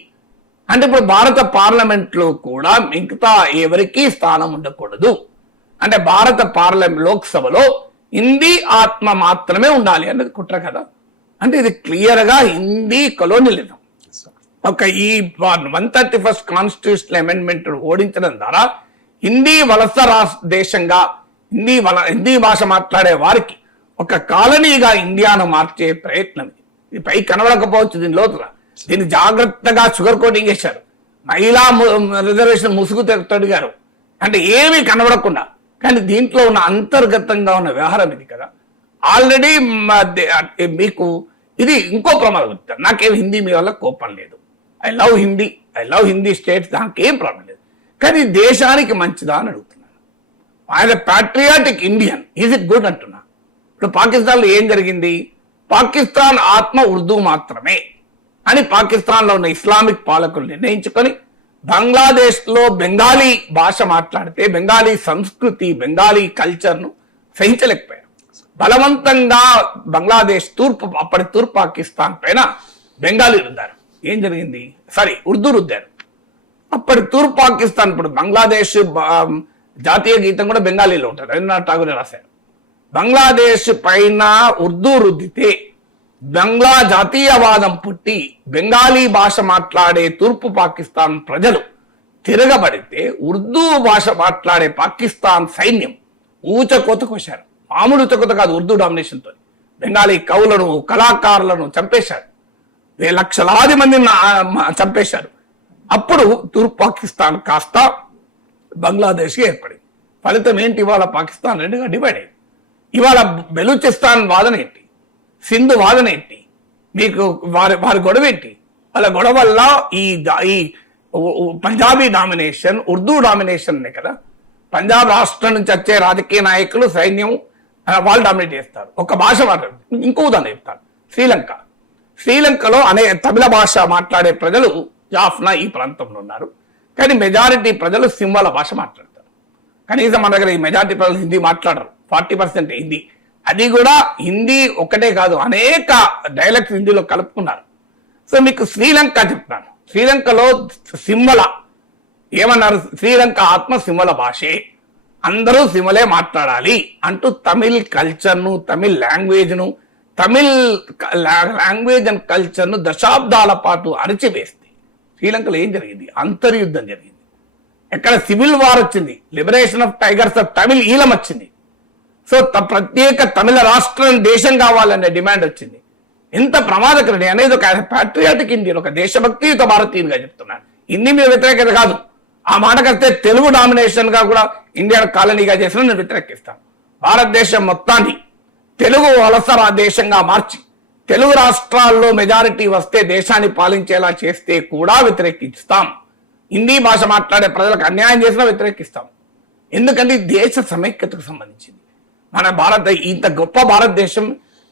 అంటే ఇప్పుడు భారత పార్లమెంట్ లో కూడా మిగతా ఎవరికి స్థానం ఉండకూడదు. అంటే భారత పార్లమెంట్ లోక్సభలో హిందీ ఆత్మ మాత్రమే ఉండాలి అన్నది కుట్ర కదా. అంటే ఇది క్లియర్గా హిందీ కొలోనియలిజం. ఒక ఈ 131st కాన్స్టిట్యూషనల్ అమెండ్మెంట్ ఓడించడం ద్వారా హిందీ వలస దేశంగా హిందీ భాష మాట్లాడే వారికి ఒక కాలనీగా ఇండియాను మార్చే ప్రయత్నం ఇది. పై కనబడకపోవచ్చు దీని లోతుల. దీన్ని జాగ్రత్తగా షుగర్ కోటింగ్ చేశారు. మహిళా రిజర్వేషన్ ముసుగు తొడిగారు, అంటే ఏమీ కనబడకుండా. కానీ దీంట్లో ఉన్న అంతర్గతంగా ఉన్న వ్యవహారం ఇది కదా. ఆల్రెడీ మీకు ఇది ఇంకో ప్రమాదం. నాకేం హిందీ మీ వల్ల కోపం లేదు. ఐ లవ్ హిందీ స్టేట్స్, దానికి ఏం ప్రాబ్లం లేదు. కానీ దేశానికి మంచిదా అని అడుగుతున్నాను. ఆయన patriotic Indian, is it good అంటున్నా. ఇప్పుడు పాకిస్తాన్లో ఏం జరిగింది? పాకిస్తాన్ ఆత్మ ఉర్దూ మాత్రమే అని పాకిస్తాన్లో ఉన్న ఇస్లామిక్ పాలకులు నిర్ణయించుకొని బంగ్లాదేశ్లో బెంగాలీ భాష మాట్లాడితే బెంగాలీ సంస్కృతి, బెంగాలీ కల్చర్ను సహించలేకపోయారు. బలవంతంగా బంగ్లాదేశ్ అప్పటి తూర్పు పాకిస్తాన్ పైన బెంగాలీ రుద్దారు. ఏం జరిగింది? ఉర్దూ రుద్దారు. అప్పటి తూర్పు పాకిస్తాన్, ఇప్పుడు బంగ్లాదేశ్ జాతీయ గీతం కూడా బెంగాలీలో ఉంటారు, రవీంద్రనాథ్ ఠాగూర్ రాశారు. బంగ్లాదేశ్ పైన ఉర్దూ రుద్దితే బంగ్లా జాతీయవాదం పుట్టి బెంగాలీ భాష మాట్లాడే తూర్పు పాకిస్తాన్ ప్రజలు తిరగబడితే ఉర్దూ భాష మాట్లాడే పాకిస్తాన్ సైన్యం ఊచకోత కోశారు. మామూలు ఊచకోత కాదు, ఉర్దూ డామినేషన్తో బెంగాలీ కవులను, కళాకారులను చంపేశారు. లక్షలాది మందిని చంపేశారు. అప్పుడు తూర్పు పాకిస్తాన్ కాస్త బంగ్లాదేశ్కి ఏర్పడింది. ఫలితం ఏంటి? ఇవాళ పాకిస్తాన్ రెండుగా డివైడ్ అయింది. ఇవాళ బెలూచిస్తాన్ వాదన ఏంటి? సింధు వాదన ఏంటి? మీకు వారి గొడవ ఏంటి? వాళ్ళ గొడవ వల్ల ఈ పంజాబీ డామినేషన్, ఉర్దూ డామినేషన్ కదా. పంజాబ్ రాష్ట్రం నుంచి వచ్చే రాజకీయ నాయకులు, సైన్యం వాళ్ళు డామినేట్ చేస్తారు. ఒక భాష మాట్లాడు. ఇంకో ఉదాహరణ చెప్తారు. శ్రీలంకలో తమిళ భాష మాట్లాడే ప్రజలు జాఫ్నా ఈ ప్రాంతంలో ఉన్నారు. కానీ మెజారిటీ ప్రజలు సింహళ భాష మాట్లాడతారు. కనీసం మన దగ్గర ఈ మెజారిటీ ప్రజలు హిందీ మాట్లాడరు. 40% హిందీ. అది కూడా హిందీ ఒకటే కాదు, అనేక డైలెక్ట్స్ హిందీలో కలుపుకున్నారు. సో మీకు శ్రీలంక చెప్తాను. శ్రీలంకలో సింహళ ఏమన్నారు? శ్రీలంక ఆత్మ సింహళ భాషే, అందరూ సింహలే మాట్లాడాలి అంటూ తమిళ్ కల్చర్ను, తమిళ్ లాంగ్వేజ్ను, తమిళ్ లాంగ్వేజ్ అండ్ కల్చర్ను దశాబ్దాల పాటు అణచివేస్తే శ్రీలంకలో ఏం జరిగింది? అంతర్యుద్ధం జరిగింది. ఎక్కడ సివిల్ వార్ వచ్చింది, liberation of tigers of Tamil Eelam వచ్చింది. సో ప్రత్యేక తమిళ రాష్ట్రం దేశం కావాలనే డిమాండ్ వచ్చింది. ఎంత ప్రమాదకరని అనేది ఒక ప్యాట్రియాటిక్ ఇండియన్, ఒక దేశభక్తియుత భారతీయునిగా చెప్తున్నాను. హిందీ మీద వ్యతిరేకత కాదు. ఆ మాటకొస్తే తెలుగు డామినేషన్ గా కూడా ఇండియా కాలనీగా చేసిన నేను వ్యతిరేకిస్తాను. భారతదేశం మొత్తాన్ని తెలుగు వలస దేశంగా మార్చి తెలుగు రాష్ట్రాల్లో మెజారిటీ వస్తే దేశాన్ని పాలించేలా చేస్తే కూడా వ్యతిరేకిస్తాం. హిందీ భాష మాట్లాడే ప్రజలకు అన్యాయం చేసినా వ్యతిరేకిస్తాం. ఎందుకంటే దేశ సమైక్యతకు సంబంధించింది. మన ఇంత గొప్ప భారతదేశం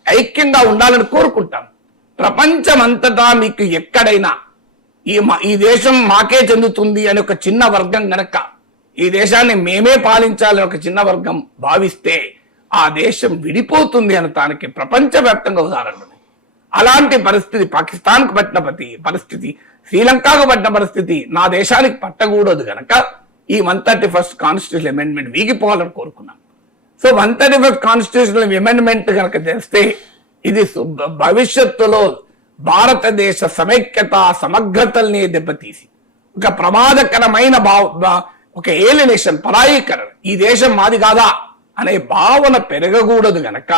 ఐక్యంగా ఉండాలని కోరుకుంటాం. ప్రపంచమంతటా మీకు ఎక్కడైనా ఈ దేశం మాకే చెందుతుంది అని ఒక చిన్న వర్గం గనక ఈ దేశాన్ని మేమే పాలించాలని ఒక చిన్న వర్గం భావిస్తే ఆ దేశం విడిపోతుంది అనటానికి ప్రపంచవ్యాప్తంగా ఉదాహరణలు. అలాంటి పరిస్థితి పాకిస్తాన్కు పట్టిన పరిస్థితి, శ్రీలంకకు పట్టిన పరిస్థితి నా దేశానికి పట్టకూడదు గనక ఈ 131st కాన్స్టిట్యూషన్ అమెండ్మెంట్ వీగిపోవాలని కోరుకున్నాం. సో 131st కాన్స్టిట్యూషనల్ అమెండ్మెంట్ కనుక చేస్తే ఇది భవిష్యత్తులో భారతదేశ సమైక్యత, సమగ్రతల్ని దెబ్బతీసి ఒక ప్రమాదకరమైన ఒక ఏలినేషన్, పరాయీకరణ, ఈ దేశం మాది కాదా అనే భావన పెరగకూడదు గనక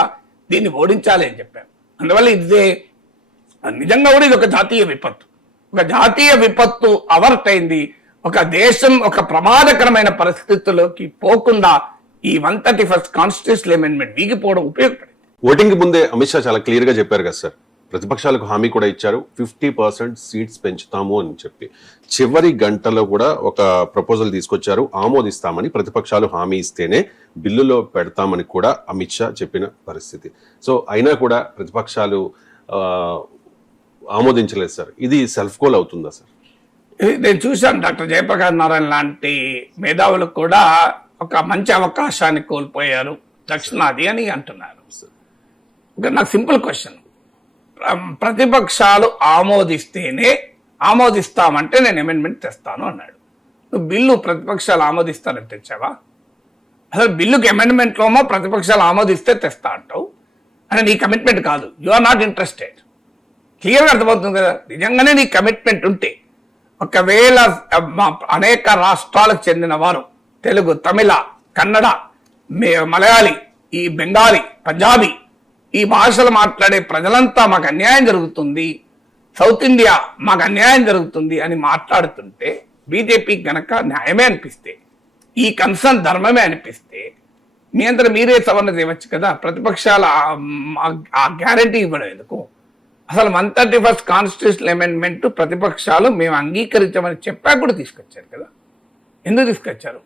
దీన్ని ఓడించాలి అని చెప్పాను. అందువల్ల నిజంగా కూడా ఇది ఒక జాతీయ విపత్తు. ఒక జాతీయ విపత్తు అవర్ట్ అయింది. ఒక దేశం ఒక ప్రమాదకరమైన పరిస్థితుల్లోకి పోకుండా ఈ 131st కాన్స్టిట్యూషనల్ అమెండ్మెంట్ వీగిపోవడం ఉపయోగపడింది. ఓటింగ్ ముందే అమిత్ షా చాలా క్లియర్ గా చెప్పారు కదా సార్, ప్రతిపక్షాలకు హామీ కూడా ఇచ్చారు, 50% సీట్స్ పెంచుతాము అని చెప్పి. చివరి గంటలో కూడా ఒక ప్రపోజల్ తీసుకొచ్చారు, ఆమోదిస్తామని. ప్రతిపక్షాలు హామీ ఇస్తేనే బిల్లులో పెడతామని కూడా అమిత్ షా చెప్పిన పరిస్థితి. సో అయినా కూడా ప్రతిపక్షాలు ఆమోదించలేదు సార్. ఇది సెల్ఫ్ గోల్ అవుతుందా సార్? నేను చూశాను, డాక్టర్ జయప్రకాష్ నారాయణ లాంటి మేధావులకు కూడా ఒక మంచి అవకాశాన్ని కోల్పోయారు దక్షిణాది అని అంటున్నారు. నాకు సింపుల్ క్వశ్చన్, ప్రతిపక్షాలు ఆమోదిస్తామంటే నేను అమెండ్మెంట్ తెస్తాను అన్నాడు. నువ్వు బిల్లు ప్రతిపక్షాలు ఆమోదిస్తానని తెచ్చావా? అసలు బిల్లుకి అమెండ్మెంట్లోమో ప్రతిపక్షాలు ఆమోదిస్తే తెస్తా అంటావు అని నీ కమిట్మెంట్ కాదు. You are not interested. క్లియర్గా అర్థమవుతుంది కదా. నిజంగానే నీ కమిట్మెంట్ ఉంటే ఒకవేళ అనేక రాష్ట్రాలకు చెందిన వారు తెలుగు, తమిళ, కన్నడ, మలయాళీ, ఈ బెంగాలీ, పంజాబీ ఈ భాషలు మాట్లాడే ప్రజలంతా మాకు అన్యాయం జరుగుతుంది, సౌత్ ఇండియా మాకు అన్యాయం జరుగుతుంది అని మాట్లాడుతుంటే బీజేపీ గనక న్యాయమే అనిపిస్తే, ఈ కన్సర్న్ ధర్మమే అనిపిస్తే మీ అందరూ మీరే సవరణ చేయవచ్చు కదా. ప్రతిపక్షాల ఆ గ్యారంటీ ఇవ్వడం ఎందుకు? అసలు 131st కాన్స్టిట్యూషనల్ అమెండ్మెంట్ ప్రతిపక్షాలు మేము అంగీకరించమని చెప్పాక కూడా తీసుకొచ్చారు కదా. ఎందుకు తీసుకొచ్చారు?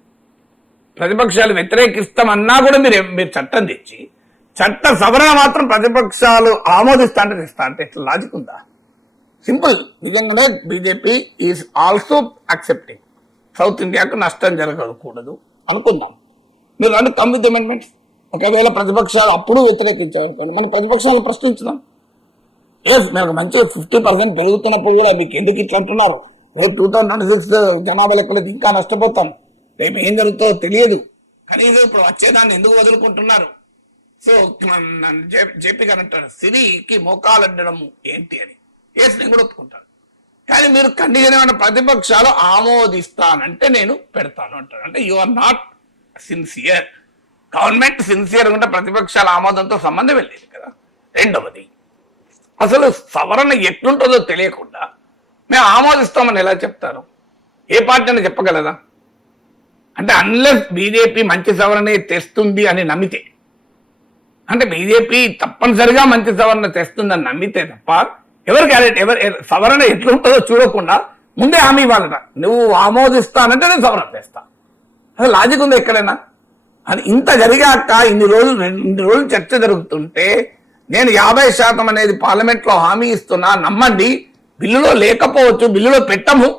ప్రతిపక్షాలు వ్యతిరేకిస్తామన్నా కూడా మీరు చట్టం తెచ్చి చట్ట సవరణ మాత్రం ప్రతిపక్షాలు ఆమోదిస్తా అంటే తెస్తా అంటే ఎట్లా లాజిక్ ఉందా? సింపుల్. నిజంగానే BJP is also accepting south ఇండియాకు నష్టం జరగకూడదు అనుకుందాం. మీరు రండి, కమ్ విత్ అమెండ్మెంట్స్. ఒకవేళ ప్రతిపక్షాలు అప్పుడు వ్యతిరేకించామనుకోండి, మనం ప్రతిపక్షాలను ప్రశ్నించుదాం. మనకు మంచిగా 50% పెరుగుతున్నప్పుడు కూడా మీకు ఎందుకు ఇట్లా అంటున్నారు? రేపు 2026 జనాభా లెక్కలేదు ఇంకా నష్టపోతాం, రేపు ఏం జరుగుతుందో తెలియదు, కనీసం ఇప్పుడు వచ్చేదాన్ని ఎందుకు వదులుకుంటున్నారు? సో జేపీ గారు అంటారు సిరికి మోకాలడ్డడం ఏంటి అని. నేను కూడా ఒప్పుకుంటాను. కానీ మీరు కండిషన్ ఏమైనా ప్రతిపక్షాలు ఆమోదిస్తానంటే నేను పెడతాను అంటారు. అంటే you are not sincere. Government sincere ఉంటే ప్రతిపక్షాల ఆమోదంతో సంబంధం వెళ్ళేది కదా. రెండవది, అసలు సవరణ ఎట్లుంటుందో తెలియకుండా మేము ఆమోదిస్తామని ఎలా చెప్తారు? ఏ పార్టీ అని చెప్పగలదా? అంటే అన్లెస్ బీజేపీ మంచి సవరణ తెస్తుంది అని నమ్మితే, అంటే బీజేపీ తప్పనిసరిగా మంచి సవరణ తెస్తుందని నమ్మితే తప్ప ఎవరు గ్యారెంటీ, సవరణ ఎట్లుంటుందో చూడకుండా ముందే హామీ ఇవ్వాలట. నువ్వు ఆమోదిస్తానంటే నేను సవరణ తెస్తా. అసలు లాజిక్ ఉందా ఎక్కడైనా? అని ఇంత జరిగాక ఇన్ని రోజులు చర్చ జరుగుతుంటే నేను 50% అనేది పార్లమెంట్లో హామీ ఇస్తున్నా, నమ్మండి, బిల్లులో లేకపోవచ్చు, బిల్లులో పెట్టము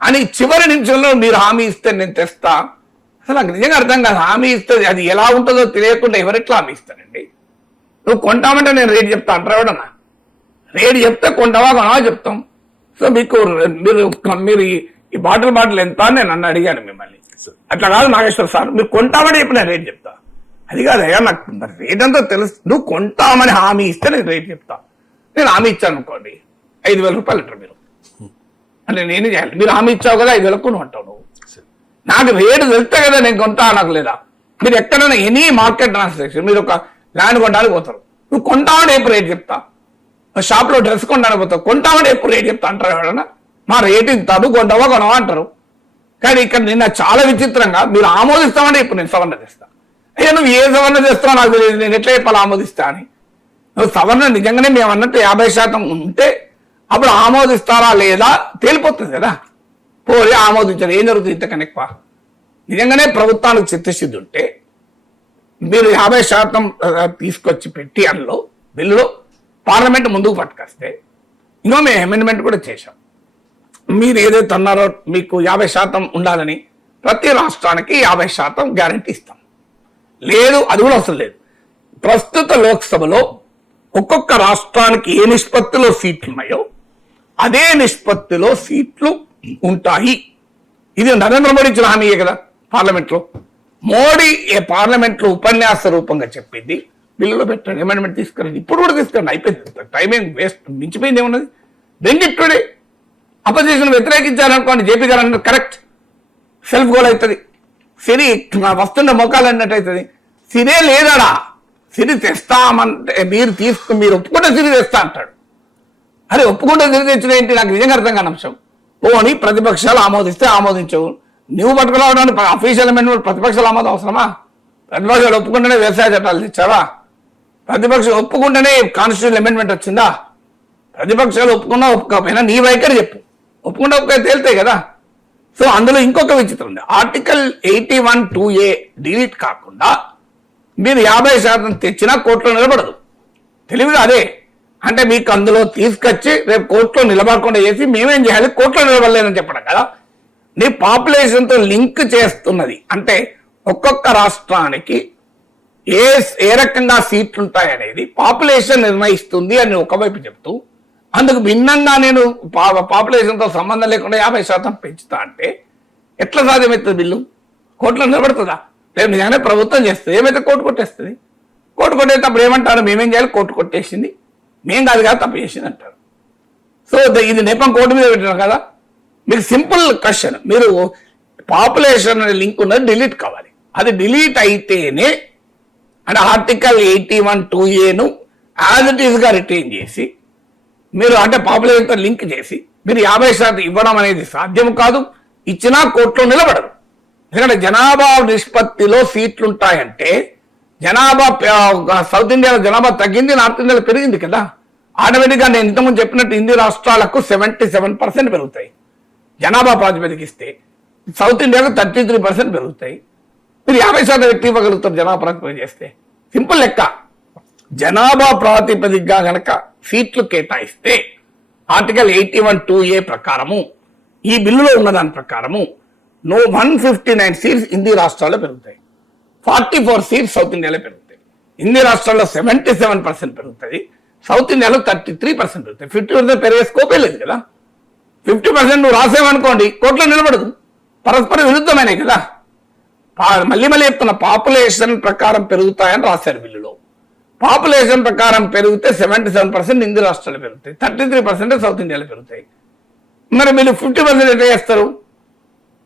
అని చివరి నిమిషంలో మీరు హామీ ఇస్తే నేను తెస్తా. అసలు నాకు నిజంగా అర్థం కాదు. హామీ ఇస్తే అది ఎలా ఉంటుందో తెలియకుండా ఎవరెట్లా హామీ ఇస్తానండి? నువ్వు కొంటామంటే నేను రేటు చెప్తా అంటారా? ఎవడన్నా రేటు చెప్తే కొంటావా కొనవా చెప్తాం. సో మీరు ఈ బాటిల్ ఎంత అని నేను అడిగాను మిమ్మల్ని. అట్లా కాదు నాగేశ్వర సార్, మీరు కొంటామని చెప్పి నేను రేటు చెప్తా. అది కాదయ్యా, నాకు రేట్ అంతా తెలుసు. నువ్వు కొంటామని హామీ ఇస్తే నేను రేట్ చెప్తా. నేను హామీ ఇచ్చాను అనుకోండి 5,000 రూపాయలు లీటర్, మీరు అంటే నేనే చేయాలి. మీరు హామీ ఇచ్చావు కదా 5,000 నువ్వు అంటావు. నువ్వు నాకు రేటు తెలిస్తే కదా నేను కొంటా నాకు లేదా? మీరు ఎక్కడైనా ఎనీ మార్కెట్ ట్రాన్సాక్షన్, మీరు ఒక ల్యాండ్ కొనడానికి పోతారు, నువ్వు కొంటామని ఎప్పుడు రేట్ చెప్తా. షాప్లో డ్రెస్ కొనడానికి పోతావు, కొంటామని ఎప్పుడు రేట్ చెప్తా అంటారు ఎవడన్నా? మా రేటు ఇస్తాడు, కొంటావా కొనవా అంటారు. కానీ ఇక్కడ నిన్న చాలా విచిత్రంగా మీరు ఆమోదిస్తామంటే ఇప్పుడు నేను సవరణ తెస్తా. అయ్యా నువ్వు ఏ సవరణ చేస్తావో నాకు తెలియదు, నేను ఎట్లా చెప్పాలి ఆమోదిస్తా అని? నువ్వు సవరణ నిజంగానే మేము అన్నట్టు 50% ఉంటే అప్పుడు ఆమోదిస్తారా లేదా తేలిపోతుంది కదా. పోయి ఆమోదించారు, ఏం జరుగుతుంది ఇంతకన్నా ఎక్కువ? నిజంగానే ప్రభుత్వానికి చిత్తశుద్ధి ఉంటే మీరు 50% తీసుకొచ్చి పెట్టి అందులో బిల్లులో పార్లమెంట్ ముందుకు పట్టుకొస్తే, ఇంకో మేము అమెండ్మెంట్ కూడా చేశాం. మీరు ఏదైతే అన్నారో మీకు 50% ఉండాలని ప్రతి రాష్ట్రానికి 50% గ్యారంటీ ఇస్తాం. లేదు, అది కూడా అవసరం లేదు. ప్రస్తుత లోక్సభలో ఒక్కొక్క రాష్ట్రానికి ఏ నిష్పత్తిలో సీట్లు ఉన్నాయో అదే నిష్పత్తిలో సీట్లు ఉంటాయి. ఇది నరేంద్ర మోడీ ఇచ్చిన హామీయే కదా పార్లమెంట్లో. మోడీ పార్లమెంట్లో ఉపన్యాస రూపంగా చెప్పింది, బిల్లులో పెట్టండి, అమెండ్మెంట్ తీసుకురండి, ఇప్పుడు కూడా తీసుకురండి, అయిపోయింది. టైం ఏం వేస్ట్, మించిపోయింది ఏమున్నది? బెంగిట్ టుడే అపోజిషన్ వ్యతిరేకించాలనుకోండి, జేపీ గారు అన్నట్టు కరెక్ట్, సెల్ఫ్ గోల్ అవుతుంది. సిరి వస్తున్న మొక్కలు అన్నట్టు అవుతుంది. సిరే లేదాడా? సిరి తెస్తామంటే మీరు ఒప్పుకుంటే సిరి తెస్తా అంటాడు. అరే ఒప్పుకుంటే సిరి తెచ్చిన ఏంటి? నాకు నిజంగా అర్థం కాని అంశం. పోనీ ప్రతిపక్షాలు ఆమోదిస్తే ఆమోదించవు, నువ్వు పట్టుకురావడానికి అఫీషియల్ అమెండ్మెంట్ ప్రతిపక్షాలు ఆమోదం అవసరమా? ప్రతిపక్షాలు ఒప్పుకుంటేనే వ్యవసాయ చట్టాలు తెచ్చావా? ప్రతిపక్షం ఒప్పుకుంటేనే కాన్స్టిట్యూషన్ అమెండ్మెంట్ వచ్చిందా? ప్రతిపక్షాలు ఒప్పుకున్నా ఒప్పుకోకపోయినా నీ వైఖరి చెప్పు, ఒప్పుకుంటే ఒప్పుగా తేలుతాయి కదా. సో అందులో ఇంకొక విచిత్రం ఉంది. ఆర్టికల్ 81(2)A డిలీట్ కాకుండా మీరు 50% తెచ్చినా కోర్టులో నిలబడదు. తెలివిగా అదే. అంటే మీకు అందులో తీసుకొచ్చి రేపు కోర్టులో నిలబడకుండా చేసి మేమేం చేయాలి, కోర్టులో నిలబడలేదని చెప్పడం కదా. నీ పాపులేషన్తో లింక్ చేస్తున్నది. అంటే ఒక్కొక్క రాష్ట్రానికి ఏ రకంగా సీట్లు ఉంటాయనేది పాపులేషన్ నిర్ణయిస్తుంది అని ఒకవైపు చెప్తూ, అందుకు భిన్నంగా నేను పాపులేషన్తో సంబంధం లేకుండా 50% పెంచుతా అంటే ఎట్లా సాధ్యమవుతుంది? బిల్లు కోర్టులో నిలబడుతుందా? రేపు నిజంగానే ప్రభుత్వం చేస్తుంది, ఏమైతే కోర్టు కొట్టేస్తుంది. కోర్టు కొట్టేటప్పుడు ఏమంటారు, మేమేం చేయాలి, కోర్టు కొట్టేసింది, మేం కాదు కదా తప్పు చేసింది అంటారు. సో ఇది నేపం కోర్టు మీద పెట్టినారు కదా. మీకు సింపుల్ క్వశ్చన్, మీరు పాపులేషన్ అనే లింక్ ఉన్నది డిలీట్ కావాలి. అది డిలీట్ అయితేనే అంటే ఆర్టికల్ 81(2)A యాజ్ ఇట్ ఈస్గా రిటైన్ చేసి మీరు అంటే పాపులేషన్తో లింక్ చేసి మీరు 50% ఇవ్వడం అనేది సాధ్యం కాదు. ఇచ్చినా కోర్టులో నిలబడరు. ఎందుకంటే జనాభా నిష్పత్తిలో సీట్లు ఉంటాయంటే జనాభా సౌత్ ఇండియాలో జనాభా తగ్గింది, నార్త్ ఇండియాలో పెరిగింది కదా. ఆటోమేటిక్గా నేను ఇంతకుముందు చెప్పినట్టు హిందీ రాష్ట్రాలకు 77% పెరుగుతాయి జనాభా ప్రాతిపదికిస్తే, సౌత్ ఇండియాలో 33% పెరుగుతాయి. మీరు 50% వ్యక్తి ఇవ్వగలుగుతారు జనాభా ప్రాతిపదిక చేస్తే. సింపుల్ లెక్క. జనాభా ప్రాతిపదికగా గనక సీట్లు కేటాయిస్తే ఆర్టికల్ 81(2)A ప్రకారము, ఈ బిల్లులో ఉన్న దాని ప్రకారము 159 సీట్స్ హిందీ రాష్ట్రాల్లో పెరుగుతాయి, 44 సీట్స్ సౌత్ ఇండియాలో పెరుగుతాయి. హిందీ రాష్ట్రాల్లో 77% పెరుగుతుంది, సౌత్ ఇండియాలో 33% పెరుగుతాయి. 50% పెరిగే స్కోపే లేదు కదా. 50% నువ్వు రాసేవనుకోండి కోర్టులో నిలబడదు, పరస్పర విరుద్ధమైనవి కదా. మళ్ళీ చెప్తున్న పాపులేషన్ ప్రకారం పెరుగుతాయని రాశారు బిల్లులో. పాపులేషన్ ప్రకారం పెరిగితే 77% హిందీ రాష్ట్రాలు పెరుగుతాయి, 33% సౌత్ ఇండియాలో పెరుగుతాయి. మరి మీరు 50% ఎట్లా చేస్తారు?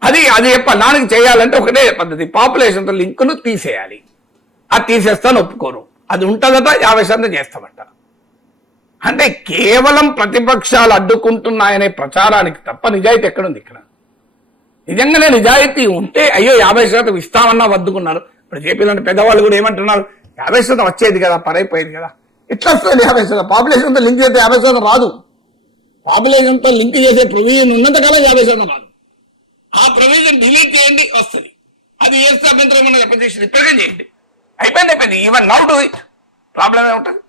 అది చెప్పాలి. దానికి చేయాలంటే ఒకటే పద్ధతి, పాపులేషన్తో లింకును తీసేయాలి. అది తీసేస్తాను ఒప్పుకోరు, అది ఉంటుందట 50% చేస్తామట. అంటే కేవలం ప్రతిపక్షాలు అడ్డుకుంటున్నాయనే ప్రచారానికి తప్ప నిజాయితీ ఎక్కడుంది ఇక్కడ? నిజంగానే నిజాయితీ ఉంటే అయ్యో 50% ఇస్తామన్నా వద్దుకున్నారు. ఇప్పుడు జేపీలోని పెద్దవాళ్ళు కూడా ఏమంటున్నారు, 50% వచ్చేది కదా, పరైపోయేది కదా. ఎట్లా వస్తుంది 50%? పాపులేషన్తో లింక్ చేస్తే 50% రాదు. పాపులేషన్తో లింక్ చేసే ప్రొవిజన్ ఉన్నంతకాలం 50% రాదు. ఆ ప్రొవిజన్ డిలీట్ చేయండి, వస్తుంది. అది చేస్తే అభ్యంతరం ఉన్నది అపోజిషన్ ఇప్పటికే చేయండి, అయిపోయింది. Even now do it, problem ఏముంటుంది?